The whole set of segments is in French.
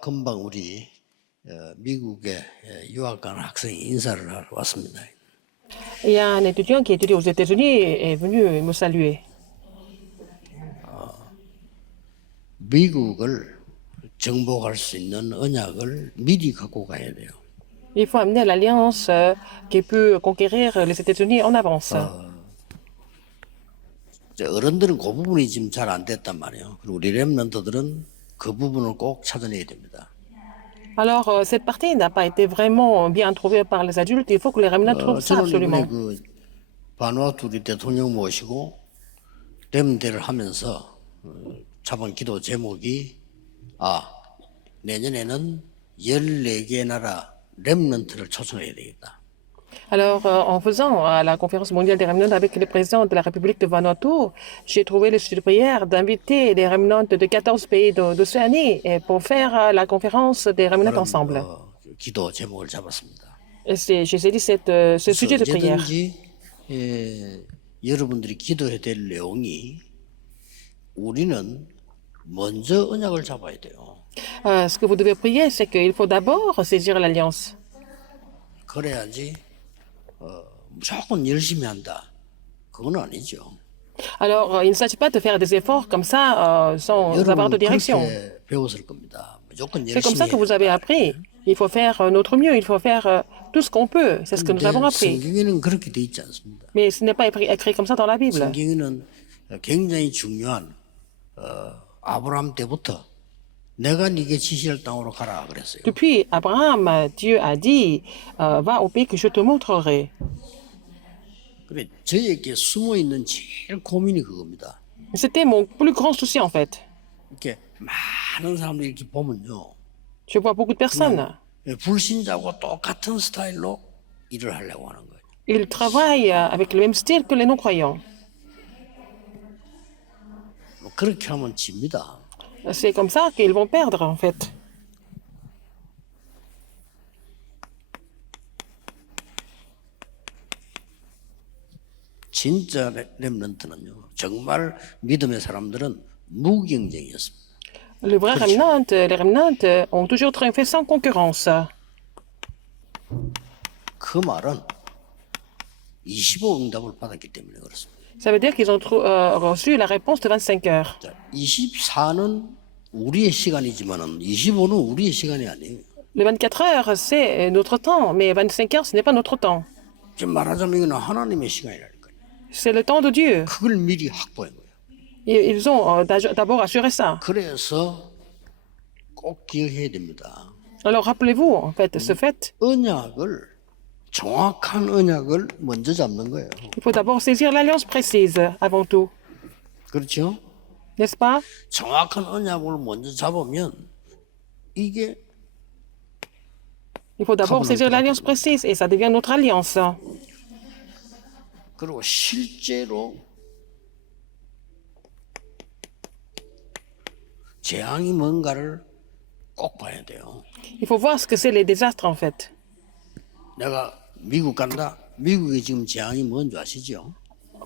금방 우리 미국에 유학 가는 학생이 인사를 하러 왔습니다. Il y a un étudiant qui étudie aux États-Unis et est venu me saluer. 미국을 정복할 수 있는 언약을 미리 갖고 가야 돼요. Il faut amener l'alliance qui peut conquérir les États-Unis en avance. 이제 어른들은 그 부분이 지금 잘 안 됐단 말이에요. 그리고 우리 렘넌트들은 그 부분을 꼭 찾아내야 됩니다. Alors, cette partie n'a pas été vraiment bien trouvée par les adultes. Il faut que les remnants trouvent ça 저는 이번에 absolument. 그 바누아투 우리 대통령 모시고 렘대를 하면서 잡은 기도 제목이 내년에는 14개 나라 렘넌트를 초청해야 되겠다. Alors, en faisant la conférence mondiale des remnants avec le président de la République de Vanuatu, j'ai trouvé le sujet de prière d'inviter les remnants de 14 pays d'Océanie pour faire la conférence des remnants ensemble. 기도 제목을 잡았습니다. Et j'ai saisi ce sujet de prière. 언제든지 여러분들이 기도해야 될 내용이 우리는 먼저 언약을 잡아야 돼요. Ce que vous devez prier, c'est qu'il faut d'abord saisir l'alliance. 그래야지 무조건 열심히 한다. 그건 아니죠. Alors, il ne s'agit pas de faire des efforts comme ça sans avoir de 여러분 direction. 그렇게 배웠을 겁니다. 무조건 C'est comme 열심히 ça que vous avez appris. Il faut faire notre mieux, il faut faire tout ce qu'on peut. C'est ce que nous avons appris. 성경에는 그렇게 돼 있지 않습니다. Mais ce n'est pas écrit comme ça dans la Bible. 성경에는 굉장히 중요한 아브라함 때부터 내가 네게 지시할 땅으로 가라 그랬어요. Depuis Abraham, Dieu a dit, va au pays que je te montrerai. 그래 저에게 숨어 있는 제일 고민이 그겁니다. C'était mon plus grand souci en fait. 이렇게 많은 사람들이 이렇게 보면요, Je vois beaucoup de personnes. 불신자하고 똑같은 스타일로 일을 하려고 하는 거예요. Ils travaillent avec le même style que les non-croyants. 그렇게 하면 집니다. C'est comme ça qu'ils vont perdre en fait. 진짜 렘넌트는요, 정말 믿음의 사람들은 무경쟁이었습니다. Le vrai remnant, les remnants ont toujours triomphé sans concurrence. 그 말은 25 응답을 받았기 때문에 그렇습니다. Ça veut dire qu'ils ont reçu la réponse de 25 heures. 24는 우리의 시간이지만은 25는 우리의 시간이 아니에요. Les 24 heures, c'est notre temps, mais 25 heures, ce n'est pas notre temps. 지금 말하자면 이거는 하나님의 시간이라니까요. C'est le temps de Dieu. 그걸 미리 확보한 거예요. Ils ont d'abord assuré ça. 그래서 꼭 기억해야 됩니다. Alors rappelez-vous, en fait, ce fait, 언약을, 정확한 언약을 먼저 잡는 거예요. il faut d'abord saisir l'alliance précise avant tout. 그렇죠? N'est-ce pas? 정확한 언약을 먼저 잡으면 이게 Il faut d'abord saisir l'alliance précise et ça devient notre alliance. 그리고 실제로 재앙이 뭔가를 꼭 봐야 돼요. Il faut voir ce que c'est les désastres, en fait. 내가 미국 간다. 미국에 지금 재앙이 뭔지 아시죠?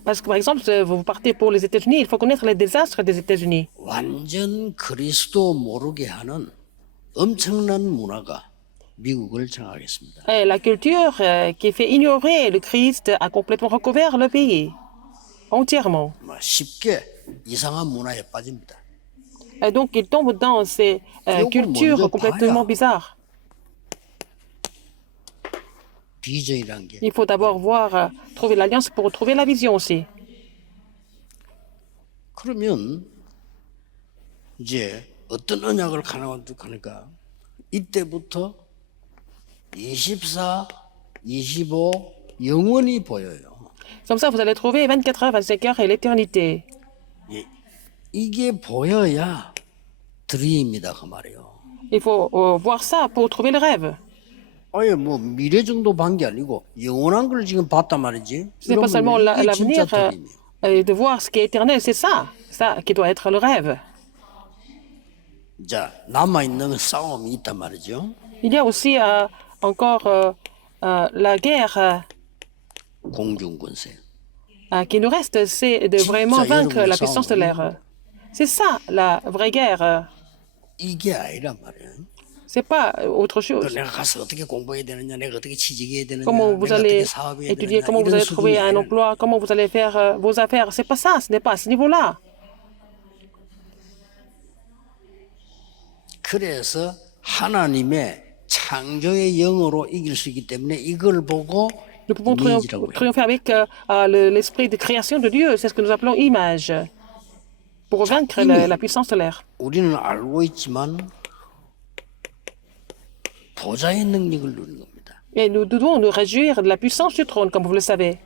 Parce que, par exemple, vous partez pour les États-Unis, il faut connaître les désastres des États-Unis. 완전 그리스도 모르게 하는 엄청난 문화가 미국을 장악했습니다. Et la culture qui fait ignorer le Christ a complètement recouvert le pays, entièrement. 쉽게 이상한 문화에 빠집니다. Et donc, ils tombent dans ces cultures complètement bizarres. 비전이란 게 Il faut d'abord voir, trouver l'alliance pour trouver la vision aussi. 그러면 이제 어떤 언약을 가능하니까 이때부터 24, 25 영원히 보여요. Comme ça, vous allez trouver 24 heures, 25 heures et l'éternité. 이게 보여야 드림이다 그 말이에요. Il faut voir ça pour trouver le rêve. 아예 뭐 미래 정도 본 게 아니고 영원한 걸 지금 봤단 말이지. Ce n'est pas seulement 이게 진짜 l'avenir 드림이에요. et de voir ce qui est éternel, c'est ça qui doit être le rêve. 자, 남아있는 싸움이 있단 말이죠. Il y a aussi encore la guerre 공중군세. qui nous reste, c'est de vraiment vaincre la puissance de l'air. C'est ça, la vraie guerre. 이게 아니란 말이에요. C'est pas autre 또 chose. 내가 가서 어떻게 공부해야 되느냐, 내가 어떻게 취직해야 되느냐, Comment vous 내가 어떻게 allez 사업해야 étudier, 되느냐 comment vous 이런 allez 수준이 trouver un 아니라 emploi, comment vous allez faire vos affaires. C'est pas ça, ce n'est pas à ce niveau-là. 그래서 하나님의 창조의 영으로 이길 수 있기 때문에 이걸 보고 Nous pouvons 이미지라고 해요. triompher avec l'esprit de création de Dieu. C'est ce que nous appelons image. Pour vaincre la puissance de l'air. 우리는 알고 있지만 보좌의 능력을 누리는 겁니다. Et nous devons nous réjouir de la puissance du trône, comme vous le savez.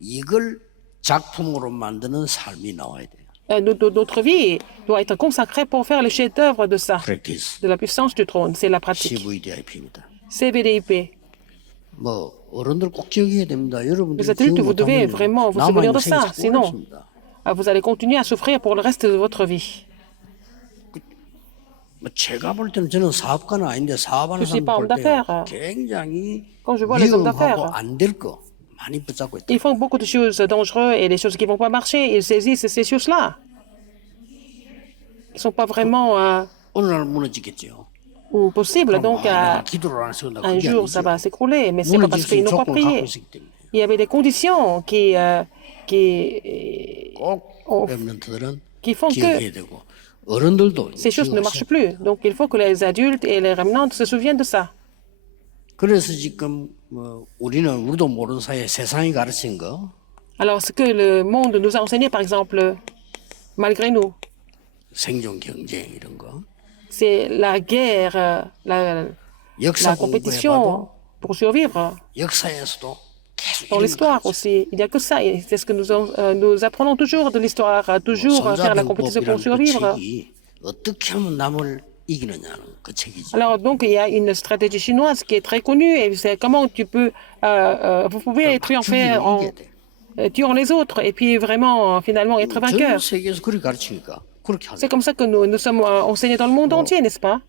이걸 작품으로 만드는 삶이 나와야 돼요. Notre vie doit être consacrée pour faire le chef-d'œuvre de ça, 프랙티스 de la puissance du trône. C'est la pratique. CVDIP입니다. CVDIP. 뭐 어른들 꼭 기억해야 됩니다. Les 여러분들이 adultes, 기억 vous devez 못하면 vraiment vous 남아 souvenir 있는 de 생이 ça. 자꾸 Sinon, 어렵습니다. vous allez continuer à souffrir pour le reste de votre vie. 뭐 제가 볼 때는 저는 사업가는 아닌데 사업하는 Je suis 사람 pas 볼 homme 때요 d'affaires. 굉장히 Quand je vois les hommes 위험하고 d'affaires, 안 될 거 많이 붙잡고 있다. ils font beaucoup de choses dangereuses et des choses qui ne vont pas marcher. Ils saisissent ces choses-là. Ils ne sont pas vraiment 어느 날 무너지겠죠. ou possibles. Donc, 기도를 안 해서 un 그게 jour, ça 아니죠. va s'écrouler. Mais c'est pas 무너질 parce 수 qu'ils 있는 n'ont pas 조건을 갖고 prié. 있기 때문에 Il y avait des conditions qui 꼭 렘넌트들은 qui font que 기억해야 되고 어른들도 ces choses ne 기억하셔야 marchent plus. Donc, il faut que les adultes et les remnants se souviennent de ça. 그래서 지금 뭐 우리도 모르는 사이에 세상이 가르친 거 Alors, ce que le monde nous a enseigné, par exemple, malgré nous, 생존 경쟁 이런 거 c'est la guerre, 역사 la 공부해봐도 compétition pour survivre. 역사에서도 계속 Dans 이런 거 l'histoire 가르쳐요. aussi, il n'y a que ça. Et c'est ce que nous apprenons toujours de l'histoire, toujours faire la compétition pour 손자병법이라는 그 survivre. 책이 어떻게 하면 남을 이기느냐는 그 책이죠. Alors, donc, il y a une stratégie chinoise qui est très connue, et c'est comment vous pouvez triompher en 이겨야 돼. tuant les autres, et puis vraiment, finalement, être 전 vainqueur. 세계에서 그렇게 가르치니까 그렇게 하는 C'est comme ça que nous sommes enseignés dans le monde entier, n'est-ce pas?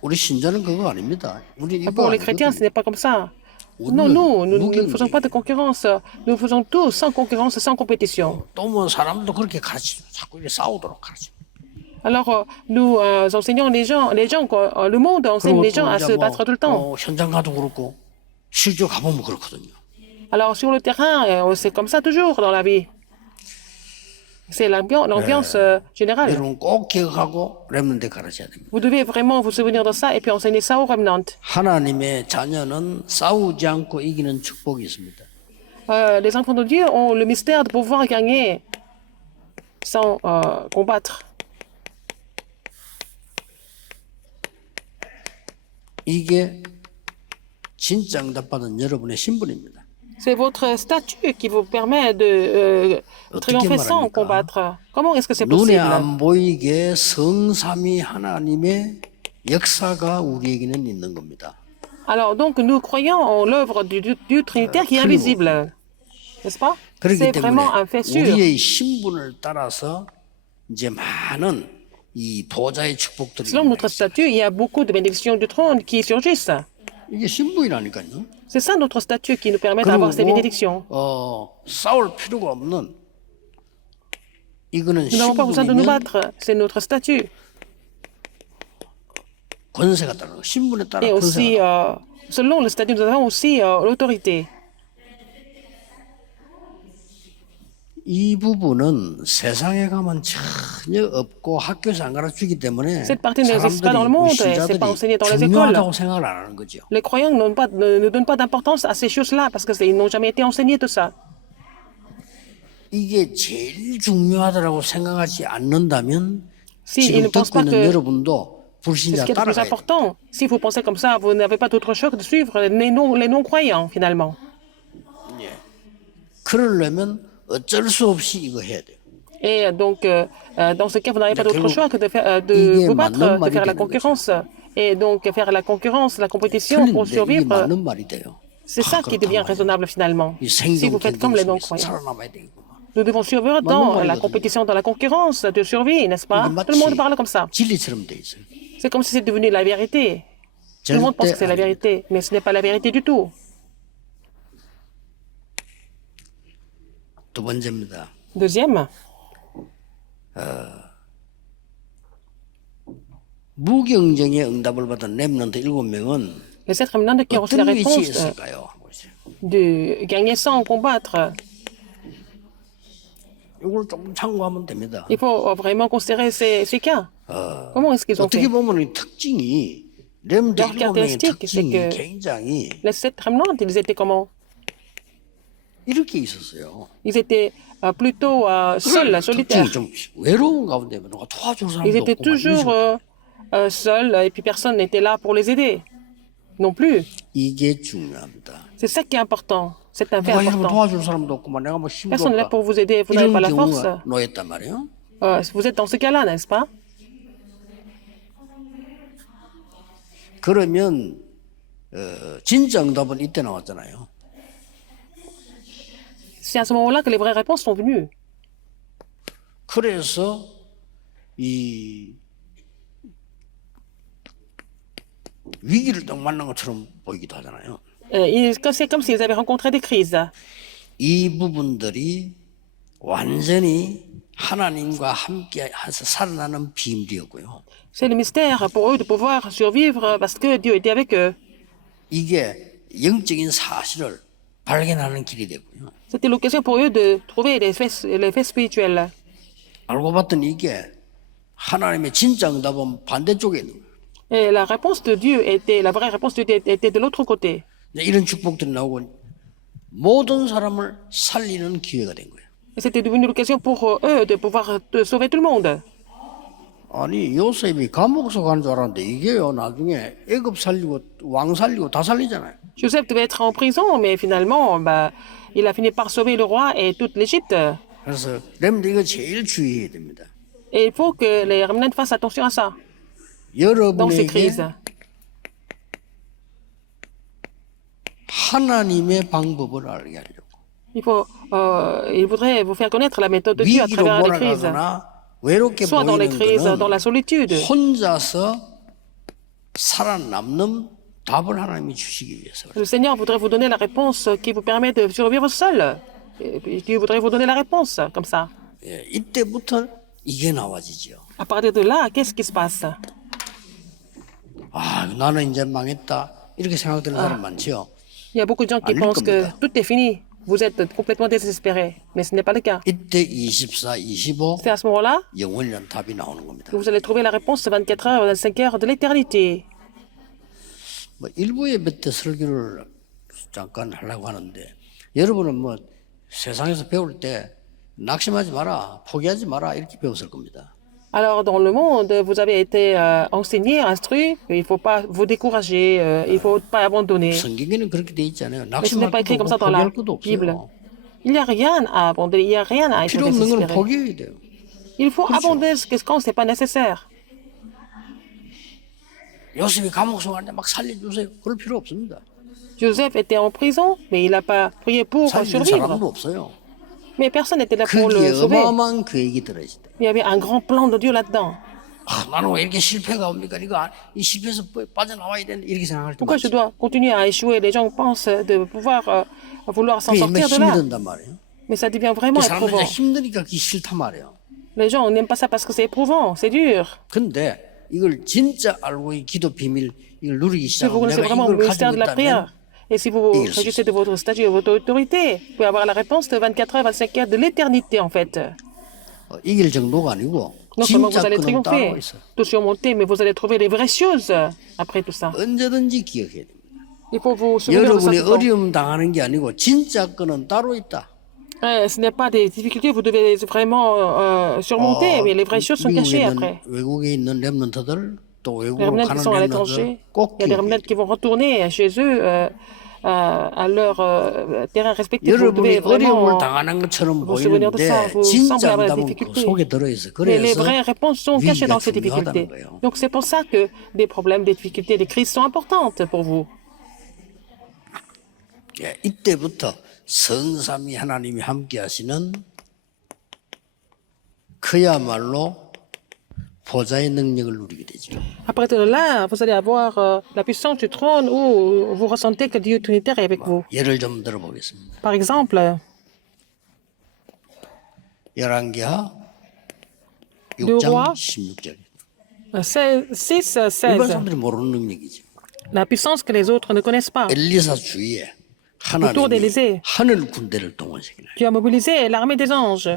우리 신자는 그거 아닙니다. 우리 이거 Pour les chrétiens, ce 아니거든요. n'est pas comme ça. Non, nous ne faisons pas de concurrence. Nous faisons tout sans concurrence, sans compétition. 또 뭐 사람도 그렇게 가르치죠. 자꾸 이렇게 싸우도록 가르쳐. Alors, nous enseignons les gens le monde enseigne les gens à se battre tout le temps. 현장 가도 그렇고 실제 가보면 그렇거든요. Alors, sur le terrain, c'est comme ça toujours dans la vie. C'est l'ambiance générale. 여러분 꼭 기억하고 렘넌트 가르쳐야 됩니다. Vous devez vraiment vous souvenir de ça et puis enseigner ça aux remnantes. 하나님의 자녀는 싸우지 않고 이기는 축복이 있습니다. Les enfants de Dieu ont le mystère de pouvoir gagner sans combattre. 이게 진짜 응답받은 여러분의 신분입니다. C'est votre statut qui vous permet de triompher sans combattre. Comment est-ce que c'est 눈에 possible? 안 보이게 성삼위 하나님의 역사가 우리에게는 있는 겁니다. Alors, donc, nous croyons en l'œuvre du Dieu Trinitaire qui est invisible. N'est-ce pas? 그렇기 C'est 때문에 vraiment un fait sûr. 우리의 신분을 따라서 이제 많은 이 보좌의 축복들이 Selon notre statut, il y a beaucoup de bénédictions du trône qui surgissent. 이게 신분이라니까요. C'est ça notre statut qui nous permet d'avoir ces bénédictions. 싸울 필요가 없는 이거는 Nous n'avons pas besoin de nous 신분이면 battre. C'est notre statut. 권세가 따르는 거. 신분에 따라 Et 권세가 aussi, 따르는 거. selon le statut, nous avons aussi l'autorité. 이 부분은 세상에 가면 전혀 없고 학교에서 안 가르치기 때문에 Cette partie n'existe pas dans le 사람들이 monde, 우리 c'est pas enseigné dans les 신자들이 écoles. 중요하다고 생각을 안 하는 거죠. Les croyants ne donnent pas d'importance à ces choses-là parce qu'ils n'ont jamais été enseignés de ça. 이게 제일 중요하다고 생각하지 않는다면 Si ils 지금 ne pensent 듣고 pas 있는 que 여러분도 c'est 불신자 ce qui est le plus 따라가야 돼요. important. Si vous pensez comme ça, vous n'avez pas d'autre choix que de suivre les non-croyants, finalement. 그러려면 어쩔 수 없이 이거 해야 돼요. Et donc, dans ce cas, vous n'avez pas d'autre choix que de 이게 vous battre, 맞는 de faire 말이 la 되는 concurrence. Et donc, faire la concurrence, la compétition pour 틀린데 이게 survivre, 맞는 말이 돼요. c'est ça qui devient raisonnable, finalement. 이 Si 생존 vous faites 경쟁 comme les 속에서 non-croyants. 살아남아야 되겠구만. Nous devons survivre dans la compétition, dans la concurrence de survie, n'est-ce pas? 이게 Tout le monde 마치 parle comme ça. 진리처럼 돼 있어요. C'est comme si c'est devenu la vérité. Tout le monde pense que c'est la vérité, mais ce n'est pas la vérité du tout. 두 번째입니다. Deuxième, 무경쟁의 응답을 받은 렘넌트 7명은 Les 7 remnants qui ont reçu la 어떤 위치에 réponse 있을까요? 보세요. de gagner sans combattre, 이걸 좀 참고하면 됩니다. il faut vraiment considérer ces cas. Comment est-ce qu'ils ont 어떻게 fait? 보면 이 특징이 렘넌트 Leur 7명의 caractéristique, c'est 특징이 que 굉장히 les 7 remnants, ils étaient comment? 이렇게 있었어요. Ils étaient plutôt seuls, 특징이 solitaires. 좀 외로운 가운데 누가 도와줄 Ils 사람도 étaient 없고 막 이런 toujours 식으로. seuls et puis personne n'était là pour les aider. Non plus. 이게 중요합니다. C'est ça qui est important. C'est un fait 누가 이러면 important. 도와줄 사람도 없고 막 내가 뭐 힘도 Personne n'est là 없다. pour vous aider, vous n'avez 이런 pas la force. 경우가 놓였단 말이에요. Vous êtes dans ce cas-là, n'est-ce pas? 그러면 진짜 응답은 이때 나왔잖아요. C'est à ce moment-là que les vraies réponses sont venues. 그래서 이 위기를 딱 만난 것처럼 보이기도 하잖아요. C'est comme s'ils avaient rencontré des crises. 이 부분들이 완전히 하나님과 함께 해서 살아나는 비밀이었고요. C'est le mystère pour eux de pouvoir survivre parce que Dieu était avec eux. 이게 영적인 사실을 발견하는 길이 됐고요. C'était l'occasion pour eux de trouver les faits spirituels. 알고 봤더니 이게 하나님의 진짜 응답은 반대쪽에 있는 거예요. Et la réponse de Dieu était, la vraie réponse de Dieu était de l'autre côté. 이제 이런 축복들이 나오고 모든 사람을 살리는 기회가 된 거예요. Et c'était devenu l'occasion pour eux de pouvoir sauver tout le monde. 아니 요셉이 감옥 속 가는 줄 알았는데 이게요 나중에 애굽 살리고 왕 살리고 다 살리잖아요. Joseph devait être en prison, mais finalement, il a fini par sauver le roi et toute l'Égypte. 그래서 렘드 이거 제일 주의해야 됩니다. Et il faut que les remnants fassent attention à ça dans ces 여러분에게 crises. 하나님의 방법을 알게 하려고 Il voudrait vous faire connaître la méthode de Dieu à 위기로 travers les crises. 몰아가거나 외롭게 Soit dans les 보이는 crises, dans la 거는 solitude. 혼자서 살아남는 답을 하나님이 주시기 위해서 그래요. Le Seigneur voudrait vous donner la réponse qui vous permet de survivre seul. Et puis Dieu voudrait vous donner la réponse, comme ça. 예, 이때부터 이게 나와지죠. À partir de là, qu'est-ce qui se passe? 아 나는 이제 망했다 이렇게 생각되는 사람 많죠. Il y a beaucoup de gens qui 아닐 pensent que 겁니다. tout est fini. Vous êtes complètement désespéré. Mais ce n'est pas le cas. 이때 24, 25 C'est à ce moment-là 영원이라는 답이 나오는 겁니다. que vous allez trouver la réponse 24 heures, 25 heures de l'éternité. 뭐 일부 예배 때 설교를 잠깐 하려고 하는데 여러분은 뭐 세상에서 배울 때 낙심하지 마라, 포기하지 마라 이렇게 배웠을 겁니다. Alors, dans le monde, vous avez été enseigné, instruit, il ne faut pas vous décourager, il ne faut pas abandonner. 성경에는 그렇게 돼 있잖아요. Mais ce n'est 낙심할 pas 것도 écrit comme 없고 ça dans la 포기할 것도 Bible. 없어요. Il n'y a rien à abandonner, il n'y a rien à être 필요 없는 건 désespéré. 포기해야 돼요. Il faut abandonner ce quand ce n'est pas nécessaire. 요셉이 감옥 속에 막 살려주세요. 그럴 필요 없습니다. Joseph était en prison, mais il n'a pas prié pour 살릴 survivre. 사람도 없어요. Mais personne n'était là pour 거기에 le sauver. 어마어마한 계획이 들어있대. Il y avait un grand plan de Dieu là-dedans. 아, 나는 왜 이렇게 실패가 옵니까? 이 실패에서 빠져나와야 되는데 이렇게 생각할 때 Pourquoi je 많죠. dois continuer à échouer? Les gens pensent de pouvoir vouloir s'en 그게 얼마나 sortir de 힘이 là. 든단 말이에요. Mais ça devient vraiment 그 사람들 éprouvant. 힘드니까 그게 싫단 말이에요. Les gens n'aiment pas ça parce que c'est éprouvant, c'est dur. 근데 이걸 진짜 알고 이 기도 비밀 이걸 누리기 Si vous 시작하면 connaissez 내가 vraiment le 이걸 mystère 가지고 de la prière, 있다면 et si vous Et il réjouissez de votre statut et de votre autorité, vous pouvez avoir la réponse de 24 heures, 25 heures de l'éternité en fait. 이길 정도가 아니고 Non seulement 진짜 vous allez 끄는 따로 triompher, 있어요. tout surmonter, mais vous allez trouver les vraies choses après tout ça. 언제든지 기억해야 됩니다. Il faut vous souvenir de ça. 여러분이 tout le temps. 어려움 당하는 게 아니고 진짜 끄는 따로 있다. Ce n'est pas des difficultés, vous devez vraiment surmonter, mais les vraies choses sont 미국에 cachées 있는, après. 외국에 있는 렘넌트들 또 Les 외국으로 remnants qui 가는 sont à 렘넌트들 l'étranger, 꼭 il y a des 기억해야 remnants 돼요. qui vont retourner chez eux à leur terrain respectif. Vous 여러분이 devez vraiment 어려움을 당하는 것처럼 vous souvenir de ça. 보이는데 Vous semblez 진짜 avoir des 응답은 그 difficultés. 속에 들어있어. Mais les 그래서 vraies réponses sont cachées 위기가 dans ces difficultés. 중요하다는 거예요. Donc c'est pour ça que des problèmes, des difficultés, des crises sont importantes pour vous. 예, 이때부터 성삼위 하나님이 함께하시는 그야말로 보좌의 능력을 누리게 되죠. À partir de là, vous allez avoir la puissance du trône où vous ressentez que Dieu Trinitaire est avec vous. 예를 좀 들어보겠습니다. Par exemple, 열왕기하 Le 6장 roi. 16절. 6, 일반 16. 사람들이 모르는 능력이죠. La puissance que les autres ne connaissent pas. 엘리사 주위에 Autour 하나님이 d'Élysée. 하늘 군대를 동원시키네. Tu as mobilisé l'armée des anges,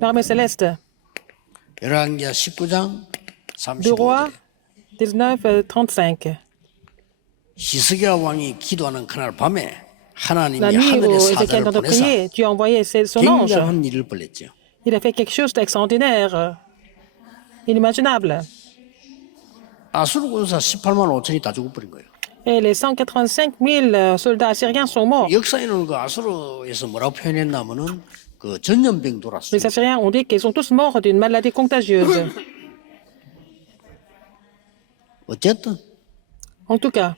l'armée céleste. 열왕기하 19장 2 Rois 35절에 19, 35. 히스기야 왕이 기도하는 그날 밤에 하나님이 La nuit 하늘의 où Ézéchiel 사자를 est en train de 보내사 prier, tu as envoyé son ange. 굉장한 일을 벌였죠. Il a fait quelque chose d'extraordinaire, inimaginable. 아수르 군사 18만 5천이 다 죽어버린 거예요. Et les 185 000 soldats assyriens sont morts. 역사에는 그 아수르에서 뭐라고 표현했냐면은 그 전염병 돌았어요. Les Assyriens ont dit qu'ils sont tous morts d'une maladie contagieuse. 어쨌든 En tout cas,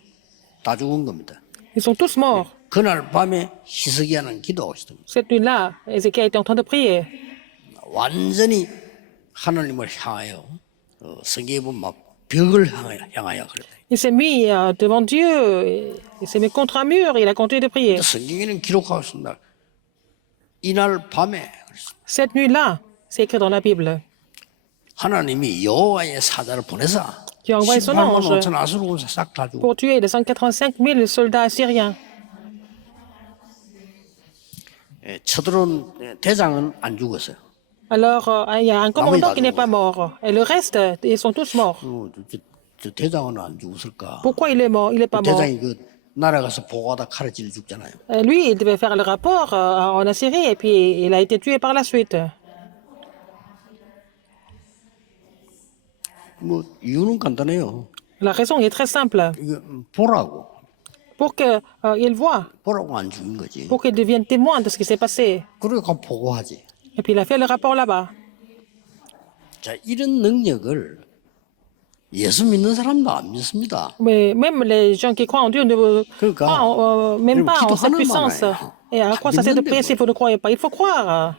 다 죽은 겁니다. ils sont tous morts. 그날 밤에 히스기야는 기도하고 있었던 거예요. Cette nuit-là, Ézéchiel était en train de prier. 완전히 하나님을 향하여 성경에 보면 막 벽을 향하여 그랬다. Il s'est mis devant Dieu, il s'est mis contre un mur, et il a continué de prier. 성경에는 기록하고 있습니다. 이날 밤에 Cette nuit-là, c'est écrit dans la Bible. 하나님이 여호와의 사자를 보내사 Qui a envoyé son 18만 ange 5천 아수르 군사 싹 다 죽고 pour tuer les 185 000 soldats assyriens. 쳐들어온 대장은 안 죽었어요. Alors, il y a un commandant qui n'est pas mort. Et le reste, ils sont tous morts. 저 대장은 안 죽었을까? Pourquoi il est mort? Il n'est pas mort. 대장이 그 나라 가서 보고하다 칼에 찔려 죽잖아요. Lui, il devait faire le rapport en Assyrie et puis il a été tué par la suite. 뭐 이유는 간단해요. La raison est très simple. 이거 보라고 Pour qu'il voit, 보라고 안 죽인 거지. pour qu'il devienne témoin de ce qui s'est passé. 그러니까 보고하지. Et puis il a fait le rapport là-bas. 자 이런 능력을 예수 믿는 사람도 안 믿습니다. Mais même les gens qui croient en Dieu ne croient même pas en cette puissance. Et à quoi ça sert de prier si vous ne croyez pas? Il faut croire.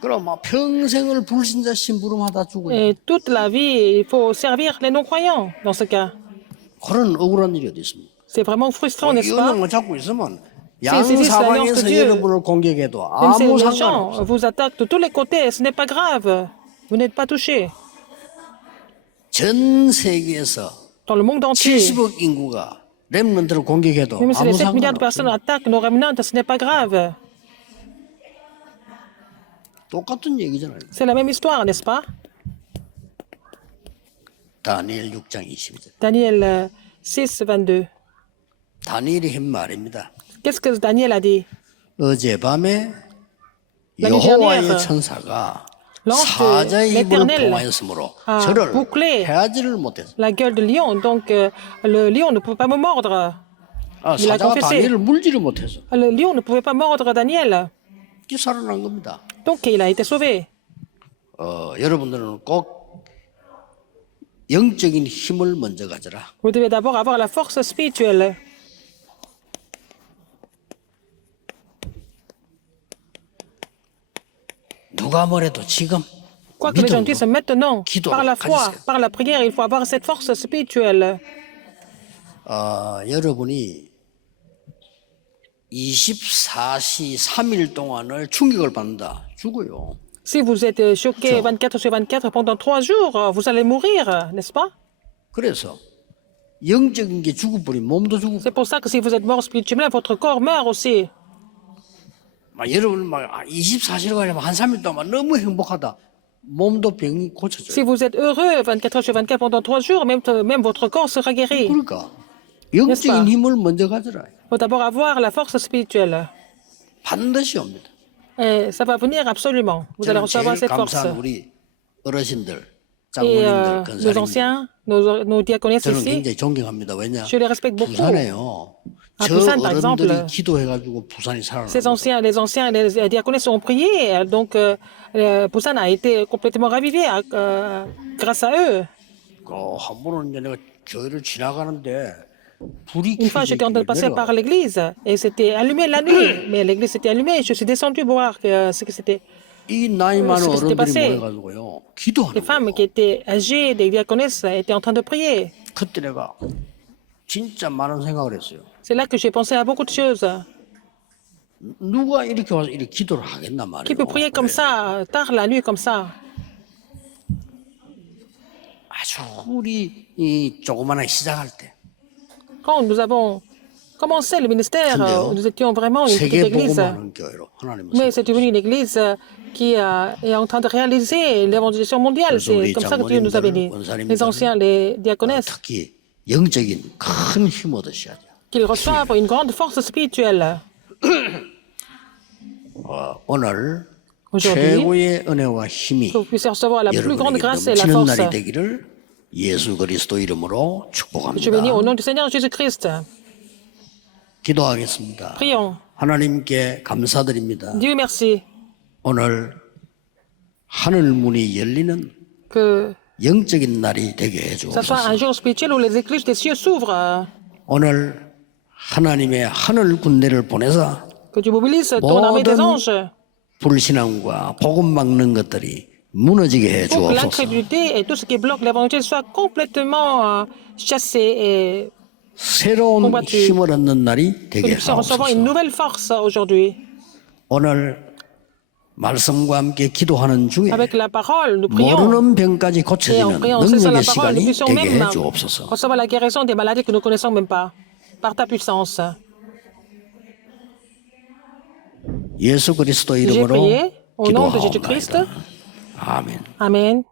그럼 막 평생을 불신자 심부름하다 죽어요. Et toute la vie, il faut servir les non-croyants dans ce cas. 그런 억울한 일이 어디 있습니까? C'est vraiment frustrant, 이 n'est-ce pas? 은영을 잡고 있으면 c'est juste l'alliance 양사방에서 de Dieu. 여러분을 공격해도 Même si 아무 les 상관없어요. gens vous attaquent de tous les côtés, ce n'est pas grave. Vous n'êtes pas touché. 전 세계에서 Dans le monde entier, 70억 인구가 렘넌트를 공격해도 même si 아무 les 7 milliards de 상관없어요. personnes attaquent nos remnants, ce n'est pas grave. 똑같은 얘기잖아요. C'est la même histoire, n'est-ce pas? 다니엘 6장 22절. Daniel 6, 22. 다니엘이 한 말입니다. Qu'est-ce que Daniel a dit? 어젯밤에 La 여호와의 dernière, 천사가 l'ange 사자의 de 입을 l'Éternel 통하였으므로 a 저를 bouclé 해하지를 못했어요. la gueule de lion, donc le lion ne pouvait pas me mordre. Il a 사자가 confessé. 다니엘을 물지를 못해서 Le lion ne pouvait pas mordre Daniel. 이게 살아난 겁니다. Donc il a été sauvé. 여러분들은 꼭 영적인 힘을 먼저 가져라. Vous devez d'abord avoir la force spirituelle. 누가 뭐래도 지금 Quoi que les gens 믿음으로 disent maintenant, par la foi, 가지세요. par la prière, il faut avoir cette force spirituelle. 여러분이 24시 3일 동안을 충격을 받는다. 죽어요. Si vous êtes choqué 24 sur 24 pendant 3 jours, vous allez mourir, n'est-ce pas? 그래서 영적인 게 죽어버리면 몸도 죽고 C'est pour ça que si vous êtes mort spirituellement, votre corps meurt aussi. 여러분 24시간 가려면 한 3일 동안 너무 행복하다. 몸도 병이 고쳐져요. Si vous êtes heureux 24 heures sur 24 pendant 3 jours, même votre corps sera guéri. 그러니까 영적인 힘을 먼저 가져라. Il faut d'abord avoir la force spirituelle. 반드시 옵니다. Et ça va venir absolument. Vous allez 저는 recevoir 제일 cette force. 감사한 우리 어르신들, Et 장로님들, nos 근사님들 anciens, nos diaconesses 저는 ici, 굉장히 존경합니다. 왜냐? je les respecte beaucoup. 부산에요. À 저 Busan, par 어른들이 exemple, 기도해가지고 부산이 ces 살아났어요. les anciens et les diaconesses ont prié, donc Busan a été complètement ravivé grâce à eux. 한 번은 이제 내가 교회를 지나가는데 불이 Une fois, j'étais en train de passer par 내려가. l'église et c'était allumé la nuit, mais l'église était allumée. Je suis descendu voir ce que c'était. 이 나이 많은 ce qui s'était 어른들이 passé. 모여가지고요 기도하는 Les femmes 거예요. qui étaient âgées, des diaconesses, étaient en train de prier. 그때 내가 진짜 많은 생각을 했어요. C'est là que j'ai pensé à beaucoup de choses. 누가 이렇게 와서 이렇게 기도를 하겠나 Qui peut 말이에요. prier comme ça, tard la nuit comme ça? 아주 우리 이 조그마하게 시작할 때 Quand nous avons commencé le ministère, 근데요, nous étions vraiment une petite 세계 église. 복음하는 교회로 하나님은 Mais c'est devenu une église qui est en train de réaliser l'évangélisation mondiale. 그래서 C'est 우리 comme ça que Dieu nous a bénis. 장모님들, Les anciens, les diaconesses, 특히 영적인 큰 힘 얻으셔야 돼요. qu'ils reçoivent une grande force spirituelle. 오늘 Aujourd'hui, 최고의 은혜와 힘이 que vous puissiez recevoir la plus grande 여러분에게 grâce et la 넘치는 force. 날이 되기를 예수 그리스도 이름으로 Je 축복합니다. bénis au nom du Seigneur Jésus-Christ. 기도하겠습니다. Prions. 하나님께 감사드립니다. Dieu merci 오늘 하늘 문이 열리는 que 영적인 날이 되게 해 ça soit un 주옵소서. jour spirituel où les écluses des cieux s'ouvrent. 오늘 하나님의 하늘 군대를 보내서 Que tu mobilises ton armée des anges 불신앙과 복음 막는 것들이 무너지게 해 pour que 주옵소서. l'incrédulité et tout ce qui bloque l'évangile soit complètement chassé et 새로운 combattu. 힘을 얻는 날이 Que 되게 nous puissions recevoir une 하옵소서. nouvelle force aujourd'hui. 오늘 말씀과 함께 기도하는 중에 Avec la parole, nous prions. 모르는 병까지 Et en 고쳐지는 priant, c'est ça la 능력의 parole, nous 시간이 puissions 되게 même 해 주옵소서. recevoir la guérison des maladies que nous ne connaissons même pas. Par ta puissance. 예수 그리스도 J'ai 이름으로 prié au nom de Jésus-Christ. 기도하옵나이다. 아멘. Amen.